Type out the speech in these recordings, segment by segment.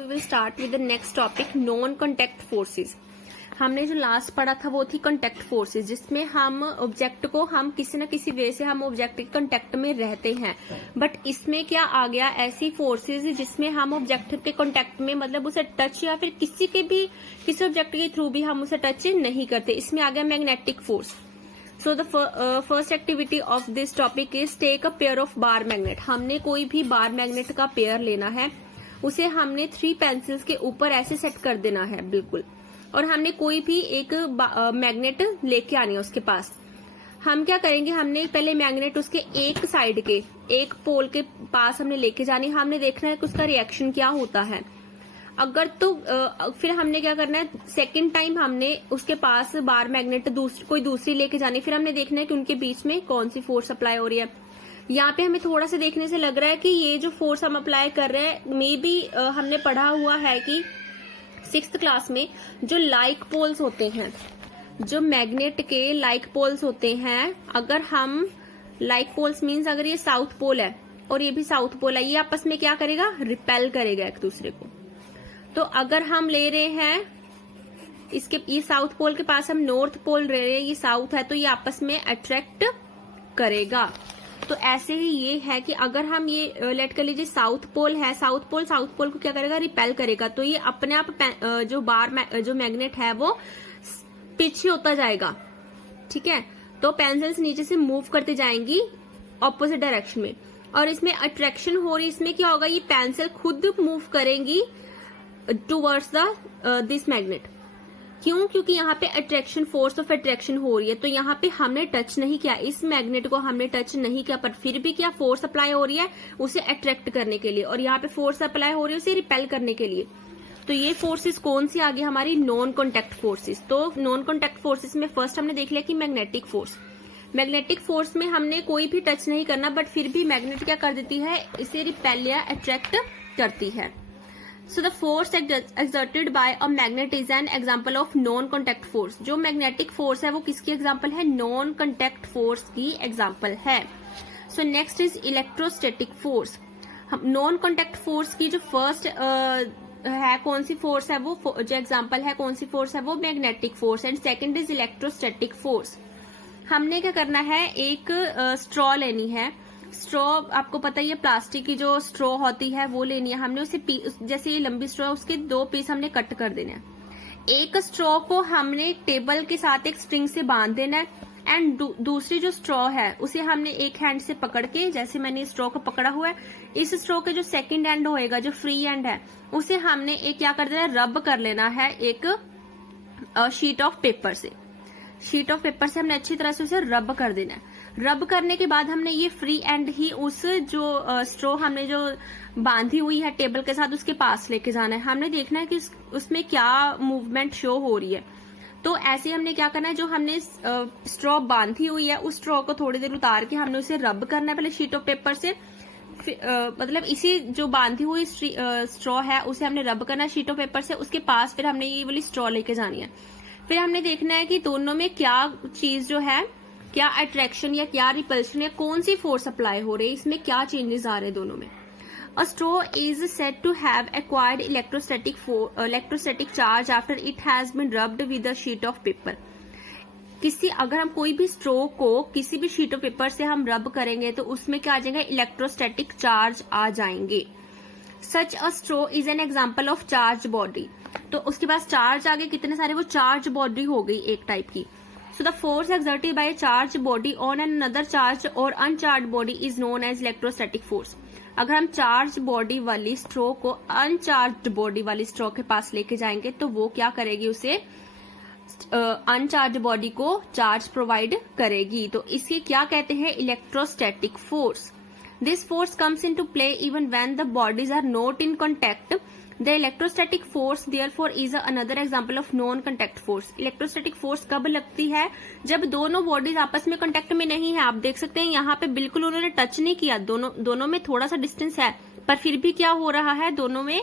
We will start with the next topic, non contact forces. हमने जो last पढ़ा था वो थी कॉन्टैक्ट फोर्सेस, जिसमें हम ऑब्जेक्ट को हम किसी न किसी वे से हम ऑब्जेक्ट के कॉन्टैक्ट में रहते हैं। बट इसमें क्या आ गया, ऐसी फोर्सेस जिसमें हम ऑब्जेक्ट के कॉन्टैक्ट में मतलब उसे टच या फिर किसी ऑब्जेक्ट के थ्रू भी हम उसे टच नहीं करते। इसमें आ गया magnetic force. So the first activity of this topic is take a pair of bar magnet. हमने कोई भी बार मैग्नेट का पेयर लेना है, उसे हमने 3 पेंसिल्स के ऊपर ऐसे सेट कर देना है बिल्कुल, और हमने कोई भी एक मैग्नेट लेके आनी है उसके पास। हम क्या करेंगे, हमने पहले मैग्नेट उसके एक साइड के एक पोल के पास हमने लेके जानी, हमने देखना है कि उसका रिएक्शन क्या होता है। अगर तो फिर हमने क्या करना है, सेकंड टाइम हमने उसके पास बार मैग्नेट कोई दूसरी लेके जानी, फिर हमने देखना है कि उनके बीच में कौन सी फोर्स अप्लाई हो रही है। यहाँ पे हमें थोड़ा सा देखने से लग रहा है कि ये जो फोर्स हम अप्लाई कर रहे हैं, मे बी हमने पढ़ा हुआ है कि 6th क्लास में जो लाइक पोल्स होते हैं, जो मैग्नेट के लाइक पोल्स होते हैं, अगर हम लाइक पोल्स मीन्स अगर ये साउथ पोल है और ये भी साउथ पोल है, ये आपस में क्या करेगा, रिपेल करेगा एक दूसरे को। तो अगर हम ले रहे हैं ये साउथ पोल के पास हम नॉर्थ पोल ले रहे हैं, ये साउथ है, तो ये आपस में अट्रैक्ट करेगा। तो ऐसे ही ये है कि अगर हम ये लेट कर लीजिए साउथ पोल है, साउथ पोल को क्या करेगा, रिपेल करेगा। तो ये अपने आप जो मैग्नेट है वो पीछे होता जाएगा, ठीक है। तो पेंसिल्स नीचे से मूव करती जाएंगी ऑपोजिट डायरेक्शन में, और इसमें अट्रैक्शन हो रही, इसमें क्या होगा, ये पेंसिल खुद मूव करेंगी टूवर्ड्स दिस मैग्नेट। क्यों? क्योंकि यहाँ पे अट्रैक्शन, फोर्स ऑफ अट्रैक्शन हो रही है। तो यहाँ पे हमने टच नहीं किया, इस मैग्नेट को हमने टच नहीं किया, पर फिर भी क्या फोर्स अप्लाई हो रही है उसे अट्रैक्ट करने के लिए, और यहाँ पे फोर्स अप्लाई हो रही है उसे रिपेल करने के लिए। तो ये फोर्सेस कौन सी आ गई हमारी, नॉन कॉन्टैक्ट फोर्सेस। तो नॉन कॉन्टैक्ट फोर्सेस में फर्स्ट हमने देख लिया कि मैग्नेटिक फोर्स। मैग्नेटिक फोर्स में हमने कोई भी टच नहीं करना, बट फिर भी मैग्नेट क्या कर देती है, इसे रिपेल या अट्रैक्ट करती है। So the force exerted by a magnet is an example of non-contact force. जो मैग्नेटिक फोर्स है वो किसकी एग्जाम्पल है, नॉन कॉन्टैक्ट फोर्स की एग्जाम्पल है। So next is electrostatic force. हम नॉन कॉन्टैक्ट फोर्स की जो फर्स्ट है कौन सी फोर्स है, वो जो एग्जाम्पल है कौन सी फोर्स है, वो magnetic force, and second is electrostatic force. हमने क्या करना है, एक स्ट्रॉ लेनी है। स्ट्रॉ आपको पता ही है, प्लास्टिक की जो स्ट्रॉ होती है वो लेनी है हमने, उसे जैसे ये लंबी स्ट्रॉ है उसके 2 पीस हमने कट कर देने हैं। एक स्ट्रॉ को हमने टेबल के साथ एक स्ट्रिंग से बांध देना है, एंड दूसरी जो स्ट्रॉ है उसे हमने एक हैंड से पकड़ के, जैसे मैंने स्ट्रॉ को पकड़ा हुआ है, इस स्ट्रॉ के जो सेकंड एंड होएगा, जो फ्री एंड है, उसे हमने एक क्या कर देना है, रब कर लेना है एक शीट ऑफ पेपर से। शीट ऑफ पेपर से हमने अच्छी तरह से उसे रब कर देना है। रब करने के बाद हमने ये फ्री एंड ही उस जो स्ट्रॉ हमने जो बांधी हुई है टेबल के साथ उसके पास लेके जाना है। हमने देखना है कि उसमें क्या मूवमेंट शो हो रही है। तो ऐसे हमने क्या करना है, जो हमने स्ट्रॉ बांधी हुई है उस स्ट्रॉ को थोड़ी देर उतार के हमने उसे रब करना है पहले शीट ऑफ पेपर से। मतलब इसी जो बांधी हुई स्ट्रॉ है उसे हमने रब करना है शीट ऑफ पेपर से, उसके पास फिर हमने ये वाली स्ट्रॉ लेके जानी है। फिर हमने देखना है कि दोनों में क्या चीज जो है, क्या अट्रैक्शन या क्या रिपल्शन या कौन सी फोर्स अप्लाई हो रही है, इसमें क्या चेंजेस आ रहे हैं दोनों में। A straw is said to have acquired electrostatic charge after it has been rubbed with a sheet of paper. अगर हम कोई भी स्ट्रॉ को किसी भी शीट ऑफ पेपर से हम रब करेंगे तो उसमें क्या आ जाएगा, इलेक्ट्रोस्टैटिक चार्ज आ जाएंगे। Such a straw is an example of charge body. तो उसके पास चार्ज आगे कितने सारे, वो चार्ज बॉडी हो गई एक टाइप की। So the force exerted by a charged body on another charged or uncharged body is known as electrostatic force. अगर हम चार्ज बॉडी वाली स्ट्रॉ को अनचार्ज्ड बॉडी वाली स्ट्रॉ के पास लेके जाएंगे तो वो क्या करेगी, उसे अनचार्ज बॉडी को चार्ज प्रोवाइड करेगी। तो इसे क्या कहते हैं, electrostatic force. This force comes into play even when the bodies are not in contact. The electrostatic force therefore is another example of non-contact force. Electrostatic force कब लगती है, जब दोनों बॉडीज आपस में कांटेक्ट में नहीं है। आप देख सकते हैं यहाँ पे बिल्कुल उन्होंने टच नहीं किया, दोनों में थोड़ा सा डिस्टेंस है, पर फिर भी क्या हो रहा है, दोनों में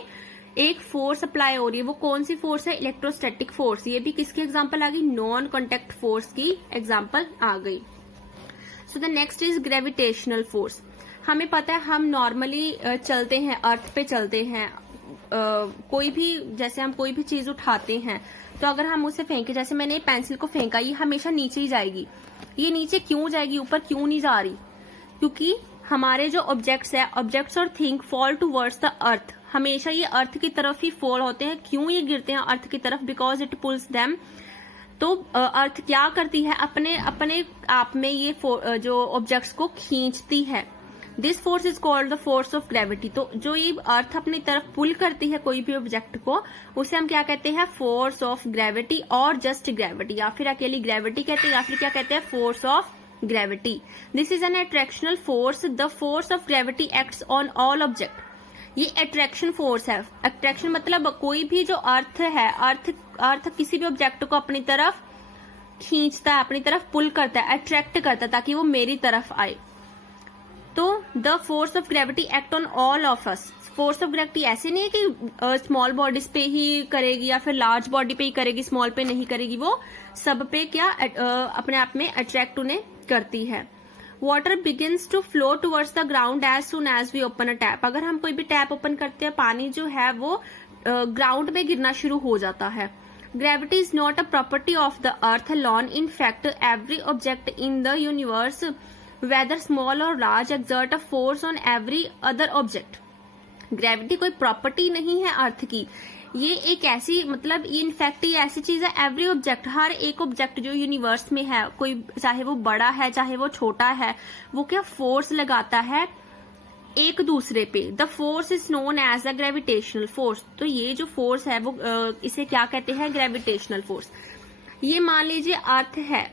एक फोर्स अप्लाई हो रही है। वो कौन सी फोर्स है, इलेक्ट्रोस्टैटिक फोर्स। ये भी किसकी एग्जाम्पल आ गई, नॉन कॉन्टैक्ट फोर्स की एग्जाम्पल आ गई। So the next is gravitational force. हमें पता है हम नॉर्मली चलते हैं, अर्थ पे चलते हैं, कोई भी, जैसे हम कोई भी चीज उठाते हैं तो अगर हम उसे फेंके, जैसे मैंने पेंसिल को फेंका, ये हमेशा नीचे ही जाएगी। ये नीचे क्यों जाएगी, ऊपर क्यों नहीं जा रही? क्योंकि हमारे जो ऑब्जेक्ट्स है, ऑब्जेक्ट्स और thing fall towards the earth, हमेशा ये अर्थ की तरफ ही फॉल होते हैं। क्यों ये गिरते हैं अर्थ की तरफ? Because it pools them. तो अर्थ क्या करती है, अपने अपने आप में ये जो ऑब्जेक्ट्स को खींचती है। This force is called the force of gravity. तो जो ये अर्थ अपनी तरफ पुल करती है कोई भी ऑब्जेक्ट को, उसे हम क्या कहते हैं? फोर्स ऑफ ग्रेविटी और जस्ट ग्रेविटी, या फिर अकेली ग्रेविटी कहते हैं, या फिर क्या कहते हैं? Force of gravity. This is an attractional force. The force of gravity acts on all object. ये अट्रैक्शन फोर्स है। अट्रैक्शन मतलब कोई भी जो अर्थ है, अर्थ किसी भी ऑब्जेक्ट को अपनी तरफ खींचता है, अपनी तरफ पुल करता है, अट्रैक्ट करता है ताकि वो मेरी तरफ आए। तो the force of gravity act on all of us. Force of gravity ऐसे नहीं है कि स्मॉल बॉडीज पे ही करेगी या फिर लार्ज बॉडी पे ही करेगी, स्मॉल पे नहीं करेगी। वो सब पे क्या अपने आप में अट्रैक्ट उन्हें करती है। Water begins to flow towards the ground as soon as we open a tap. अगर हम कोई भी टैप ओपन करते हैं, पानी जो है वो ग्राउंड में गिरना शुरू हो जाता है। Gravity is not a property of the earth alone. In fact, every object in the universe, whether small or large, exert a force on every other object. Gravity कोई प्रॉपर्टी नहीं है अर्थ की। ये एक ऐसी, मतलब ये इनफैक्ट ये ऐसी चीज है, एवरी ऑब्जेक्ट, हर एक ऑब्जेक्ट जो यूनिवर्स में है, कोई चाहे वो बड़ा है चाहे वो छोटा है, वो क्या फोर्स लगाता है एक दूसरे पे। The force is known as the gravitational force. तो ये जो फोर्स है वो इसे क्या कहते हैं? Gravitational force. ये मान लीजिए अर्थ है,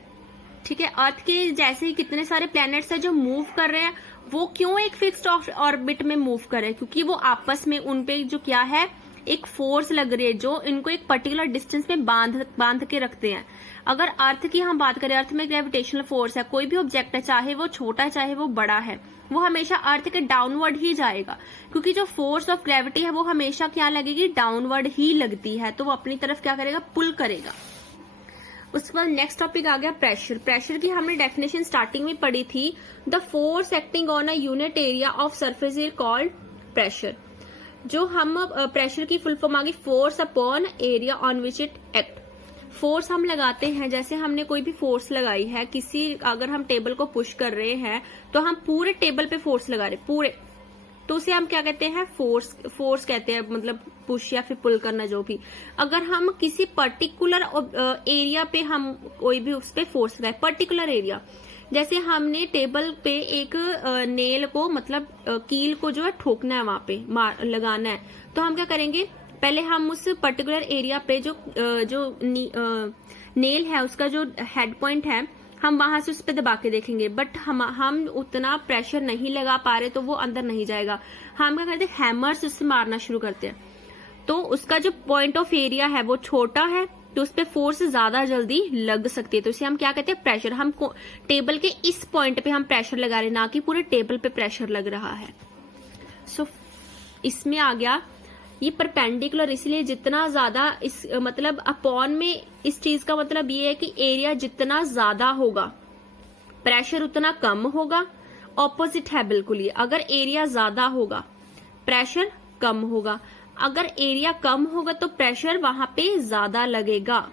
ठीक है। अर्थ के जैसे ही कितने सारे प्लैनेट्स हैं जो मूव कर रहे हैं, वो क्यों एक फिक्स्ड ऑर्बिट में मूव कर रहे हैं? क्योंकि वो आपस में उन पे जो क्या है, एक फोर्स लग रही है जो इनको एक पर्टिकुलर डिस्टेंस में बांध के रखते हैं। अगर अर्थ की हम बात करें, अर्थ में ग्रेविटेशनल फोर्स है, कोई भी ऑब्जेक्ट है, चाहे वो छोटा है चाहे वो बड़ा है, वो हमेशा अर्थ के डाउनवर्ड ही जाएगा। क्योंकि जो फोर्स ऑफ ग्रेविटी है वो हमेशा क्या लगेगी? डाउनवर्ड ही लगती है। तो वो अपनी तरफ क्या करेगा? पुल करेगा। उसके बाद नेक्स्ट टॉपिक आ गया प्रेशर। प्रेशर की हमने डेफिनेशन स्टार्टिंग में पढ़ी थी। The force acting on a unit area of surface is called pressure. जो हम प्रेशर की फुल फॉर्म आ गई force upon area on which it act. Force हम लगाते हैं, जैसे हमने कोई भी फोर्स लगाई है किसी, अगर हम टेबल को पुश कर रहे हैं तो हम पूरे टेबल पे फोर्स लगा रहे पूरे, तो उसे हम क्या कहते हैं? फोर्स कहते हैं, मतलब पुश या फिर पुल करना जो भी। अगर हम किसी पर्टिकुलर एरिया पे हम कोई भी उस पे फोर्स लगाए, पर्टिकुलर एरिया, जैसे हमने टेबल पे एक नेल को, मतलब कील को जो है ठोकना है, वहां पे लगाना है, तो हम क्या करेंगे? पहले हम उस पर्टिकुलर एरिया पे जो नेल है उसका जो हेड पॉइंट है, हम वहां से उस पे दबा के देखेंगे। बट हम उतना प्रेशर नहीं लगा पा रहे तो वो अंदर नहीं जाएगा। हम क्या करते हैं? हैमर से उससे मारना शुरू करते हैं। तो उसका जो पॉइंट ऑफ एरिया है वो छोटा है, तो उस पे फोर्स ज्यादा जल्दी लग सकती है। तो इसे हम क्या कहते हैं? प्रेशर। हम टेबल के इस पॉइंट पे हम प्रेशर लगा रहे, ना कि पूरे टेबल पे प्रेशर लग रहा है। सो इसमें आ गया ये परपेंडिकुलर, इसलिए जितना ज्यादा इस मतलब अपॉन में इस चीज का मतलब ये है कि एरिया जितना ज्यादा होगा प्रेशर उतना कम होगा। ऑपोजिट है बिल्कुल ये। अगर एरिया ज्यादा होगा प्रेशर कम होगा, अगर एरिया कम होगा तो प्रेशर वहां पे ज्यादा लगेगा,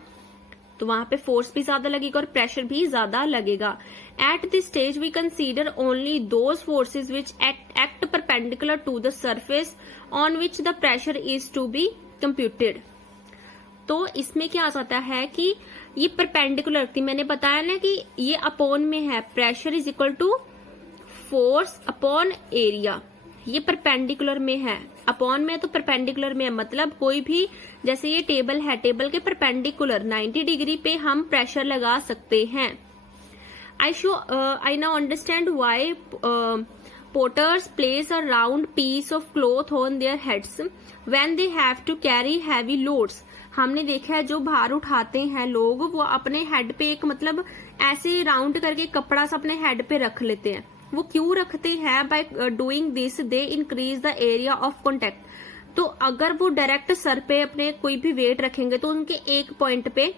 तो वहां पे फोर्स भी ज्यादा लगेगा और प्रेशर भी ज्यादा लगेगा। At this stage we consider only those forces which act perpendicular to the surface on which the pressure is to be computed. तो इसमें क्या आ जाता है कि ये परपेंडिकुलर थी, मैंने बताया ना कि ये अपॉन में है, pressure is equal to force upon area. ये परपेंडिकुलर में है, अपॉन में तो परपेंडिकुलर में है, मतलब कोई भी, जैसे ये टेबल है, टेबल के परपेंडिकुलर 90 डिग्री पे हम प्रेशर लगा सकते हैं। I now understand why potters place a round piece of cloth on their heads when they have to carry heavy loads. हमने देखा है जो भार उठाते हैं लोग, वो अपने हेड पे एक मतलब ऐसे राउंड करके कपड़ा सा अपने हेड पे रख लेते हैं। वो क्यों रखते हैं? By doing this they increase the area of contact. तो अगर वो डायरेक्ट सर पे अपने कोई भी वेट रखेंगे तो उनके एक पॉइंट पे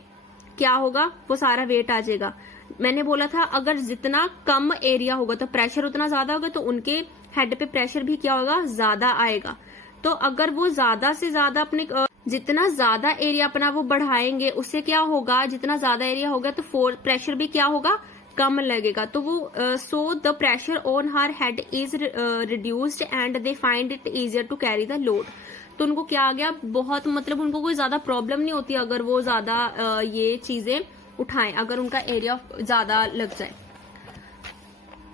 क्या होगा? वो सारा वेट आ जाएगा। मैंने बोला था अगर जितना कम एरिया होगा तो प्रेशर उतना ज्यादा होगा, तो उनके हेड पे प्रेशर भी क्या होगा? ज्यादा आएगा। तो अगर वो ज्यादा से ज्यादा अपने जितना ज्यादा एरिया अपना वो बढ़ाएंगे, उससे क्या होगा, जितना ज्यादा एरिया होगा तो प्रेशर भी क्या होगा, कम लगेगा। तो वो so the pressure on her head is reduced and they find it easier to carry the load. तो उनको क्या आ गया, बहुत मतलब उनको कोई ज्यादा प्रॉब्लम नहीं होती अगर वो ज्यादा ये चीजें उठाएं, अगर उनका एरिया ज्यादा लग जाए।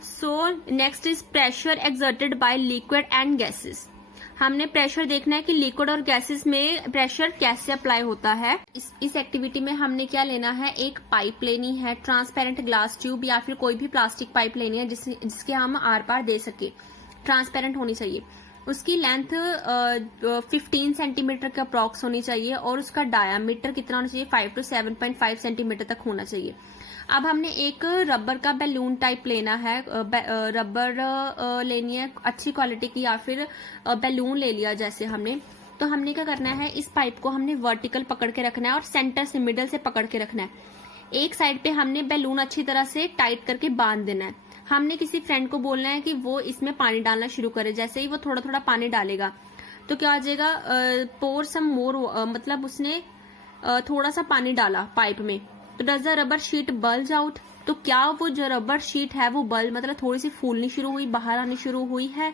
So next is pressure exerted by liquid and gases. हमने प्रेशर देखना है कि लिक्विड और गैसेस में प्रेशर कैसे अप्लाई होता है। इस एक्टिविटी में हमने क्या लेना है, एक पाइप लेनी है, ट्रांसपेरेंट ग्लास ट्यूब या फिर कोई भी प्लास्टिक पाइप लेनी है जिसके हम आर पार दे सके, ट्रांसपेरेंट होनी चाहिए। उसकी लेंथ 15 सेंटीमीटर के अप्रॉक्स होनी चाहिए और उसका डायामीटर कितना होना चाहिए, 5 to 7.5 सेंटीमीटर तक होना चाहिए। अब हमने एक रबर का बैलून टाइप लेना है, रबर लेनी है अच्छी क्वालिटी की या फिर बैलून ले लिया जैसे हमने। तो हमने क्या करना है, इस पाइप को हमने वर्टिकल पकड़ के रखना है और सेंटर से मिडल से पकड़ के रखना है। एक साइड पे हमने बैलून अच्छी तरह से टाइट करके बांध देना है। हमने किसी फ्रेंड को बोलना है कि वो इसमें पानी डालना शुरू करे। जैसे ही वो थोड़ा थोड़ा पानी डालेगा तो क्या आ जाएगा, पोर सम मोर, मतलब उसने थोड़ा सा पानी डाला पाइप में, तो does the rubber sheet bulge out. तो क्या वो जो रबर शीट है वो बल्ज मतलब थोड़ी सी फूलनी शुरू हुई, बाहर आनी शुरू हुई है।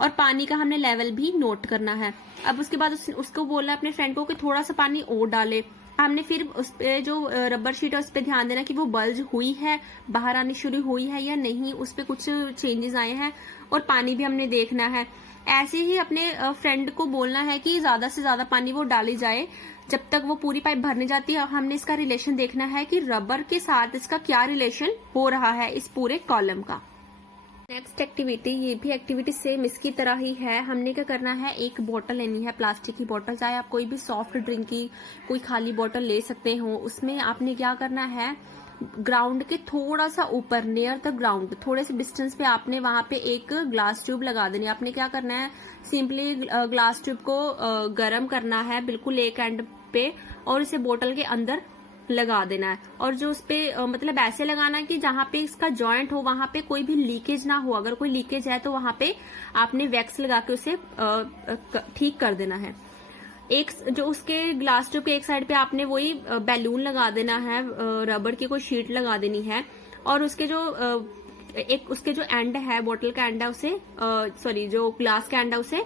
और पानी का हमने लेवल भी नोट करना है। अब उसके बाद उसको बोलना है अपने फ्रेंड को कि थोड़ा सा पानी और डाले। हमने फिर उस पे जो रबर शीट है उस पे ध्यान देना कि वो बल्ज हुई है, बाहर आनी शुरू हुई है या नहीं, उस पे कुछ चेंजेस आए हैं। और पानी भी हमने देखना है। ऐसे ही अपने फ्रेंड को बोलना है कि ज्यादा से ज्यादा पानी वो डाली जाए जब तक वो पूरी पाइप भरने जाती है। हमने इसका रिलेशन देखना है कि रबर के साथ इसका क्या रिलेशन हो रहा है इस पूरे कॉलम का। नेक्स्ट एक्टिविटी, ये भी एक्टिविटी सेम इसकी तरह ही है। हमने क्या करना है, एक बोतल लेनी है, प्लास्टिक की बोतल, चाहे आप कोई भी सॉफ्ट ड्रिंक की कोई खाली बोतल ले सकते हो। उसमें आपने क्या करना है, ग्राउंड के थोड़ा सा ऊपर नियर द ग्राउंड थोड़े से डिस्टेंस पे आपने वहां पे एक ग्लास ट्यूब लगा देनी है। आपने क्या करना है, सिंपली ग्लास ट्यूब को गर्म करना है बिल्कुल एक एंड पे और इसे बोतल के अंदर लगा देना है। और जो उस पे मतलब ऐसे लगाना है कि जहां पे इसका जॉइंट हो वहां पे कोई भी लीकेज ना हो। अगर कोई लीकेज है तो वहां पे आपने वैक्स लगा के उसे ठीक कर देना है। एक जो उसके ग्लास ट्यूब के एक साइड पे आपने वही बैलून लगा देना है, रबर की कोई शीट लगा देनी है। और उसके जो एंड है, बोतल का एंड है उसे जो ग्लास का एंड है उसे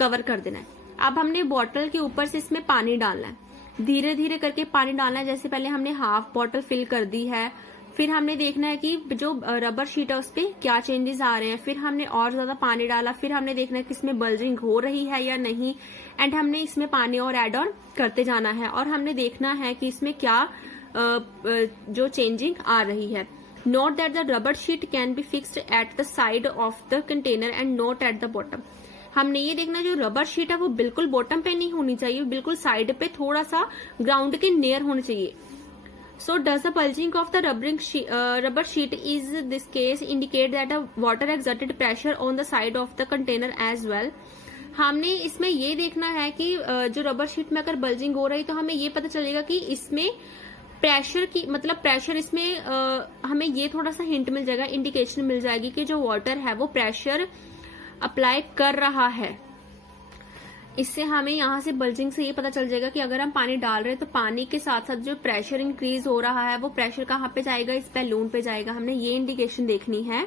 कवर कर देना है। अब हमने बोतल के ऊपर से इसमें पानी डालना है, धीरे धीरे करके पानी डालना है। जैसे पहले हमने हाफ बोतल फिल कर दी है, फिर हमने देखना है कि जो रबर शीट है उस पे क्या चेंजेस आ रहे हैं। फिर हमने और ज्यादा पानी डाला, फिर हमने देखना है कि इसमें बल्जिंग हो रही है या नहीं, एंड हमने इसमें पानी और एड ऑन करते जाना है। और हमने देखना है कि इसमें क्या जो चेंजिंग आ रही है। Note that the rubber sheet can be fixed at the side of the container and not at the bottom. हमने ये देखना जो रबर शीट है वो बिल्कुल बॉटम पे नहीं होनी चाहिए, बिल्कुल साइड पे थोड़ा सा ग्राउंड के नियर होनी चाहिए। So does the bulging of the rubber sheet is this case indicate that a water exerted pressure on the side of the container as well? हमने इसमें ये देखना है कि जो रबर शीट में अगर बल्जिंग हो रही तो हमें ये पता चलेगा कि इसमें प्रेशर की मतलब प्रेशर इसमें हमें ये थोड़ा सा हिंट मिल जाएगा, इंडिकेशन मिल जाएगी कि जो वाटर है वो प्रेशर अप्लाई कर रहा है। इससे हमें यहाँ से बल्जिंग से ये पता चल जाएगा कि अगर हम पानी डाल रहे हैं तो पानी के साथ साथ जो प्रेशर इंक्रीज हो रहा है वो प्रेशर कहाँ पे जाएगा, इस बैलून पे जाएगा। हमने ये इंडिकेशन देखनी है।